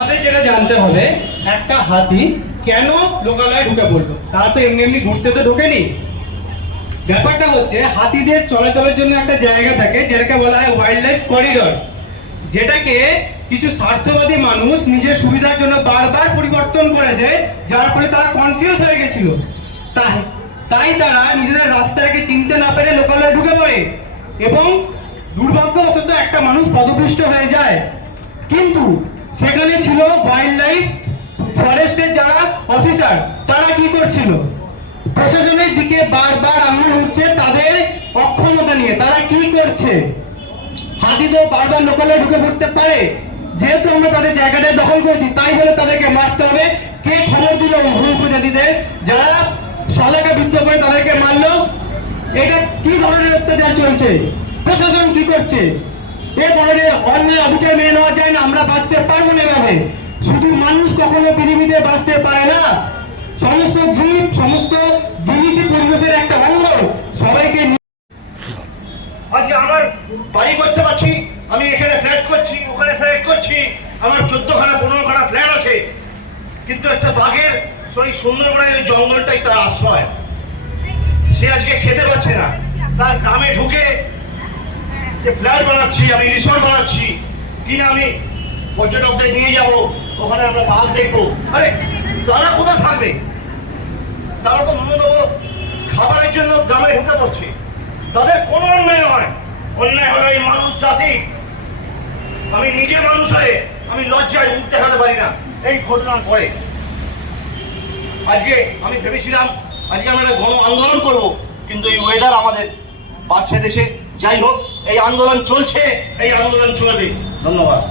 আমাদের যেটা জানতে হবে, একটা হাতি কেন লোকালয়ে ঢুকে পড়ল? তারা তো এমনি এমনি ঘুরতে তো ঢোকেনি। ব্যাপারটা হচ্ছে, হাতিদের চলাচলের জন্য একটা জায়গা থাকে, যেটাকে বলা হয় ওয়াইল্ড লাইফ করিডর যেটাকে কিছু স্বার্থবাদী মানুষ নিজের সুবিধার জন্য বারবার পরিবর্তন করেছে, যার ফলে তারা কনফিউজ হয়ে গেছিল। তাই তাই তারা নিজেদের রাস্তাটাকে চিনতে না পেরে লোকালয়ে ঢুকে পড়ে। এবং দুর্ভাগ্যবশত একটা মানুষ পদপৃষ্ট হয়ে যায়। কিন্তু ওয়াইল্ড লাইফ ফরেস্টের যারা অফিসার তারা কি করছিল? প্রশাসনের দিকে বারবার আঙুল উঠছে তাদের অক্ষমতা নিয়ে। তারা কি করছে? হাতি তো বারবার লোকালে ঢুকে পড়তে পারে। যেহেতু আমরা তাদের জায়গাটা দখল করেছি, তাই বলে তাদেরকে মারতে হবে। কে খবর দিল ভূ প্রজাতিদের যারা শালাকে বিদ্ধ করে তাদেরকে মারলো, এটা কি ধরনের অত্যাচার চলছে? প্রশাসন কি করছে? এ ধরনের অন্যায় অবিচার মেনে নেওয়া যায় না, আমরা বাঁচতে পারব না এভাবে শুধু মানুষ কখনো পৃথিবীতে বাঁচতে পারে না। সমস্ত জীব, সমস্ত জিনিসই পরিবেশের একটা অঙ্গ। সবাইকে আজকে আমার বাড়ি করতে পারছি। আমি এখানে ফ্ল্যাট করছি, ওখানে ফ্ল্যাট করছি। আমার চোদ্দ খানা পনেরো খানা ফ্ল্যাট আছে। কিন্তু একটা বাঘের সেই সুন্দরবনের জঙ্গলটাই তার আশ্রয়। সে আজকে খেতে পাচ্ছে না। তার গ্রামে ঢুকে ফ্ল্যাট বানাচ্ছি, আমি রিসোর্ট বানাচ্ছি। কিনা আমি পর্যটকদের নিয়ে যাব, ওখানে আমরা বাঘ দেখব। আরে, তারা কোথায় থাকবে? তারা তো দেবো খাবারের জন্য গ্রামে ঢুকে পড়ছে। তাদের কোনো অন্যায় নয়। অন্যায় হলো এই মানুষ জাতি। আমি নিজে মানুষ হয়ে আমি লজ্জায় মুখ দেখাতে পারি না এই ঘটনার পরে। আজকে আমি ভেবেছিলাম, আজকে আমরা একটা গণ আন্দোলন করব, কিন্তু এই ওয়েদার আমাদের বাড়ছে দেশে যাই হোক, এই আন্দোলন চলছে, এই আন্দোলন চলবে। ধন্যবাদ।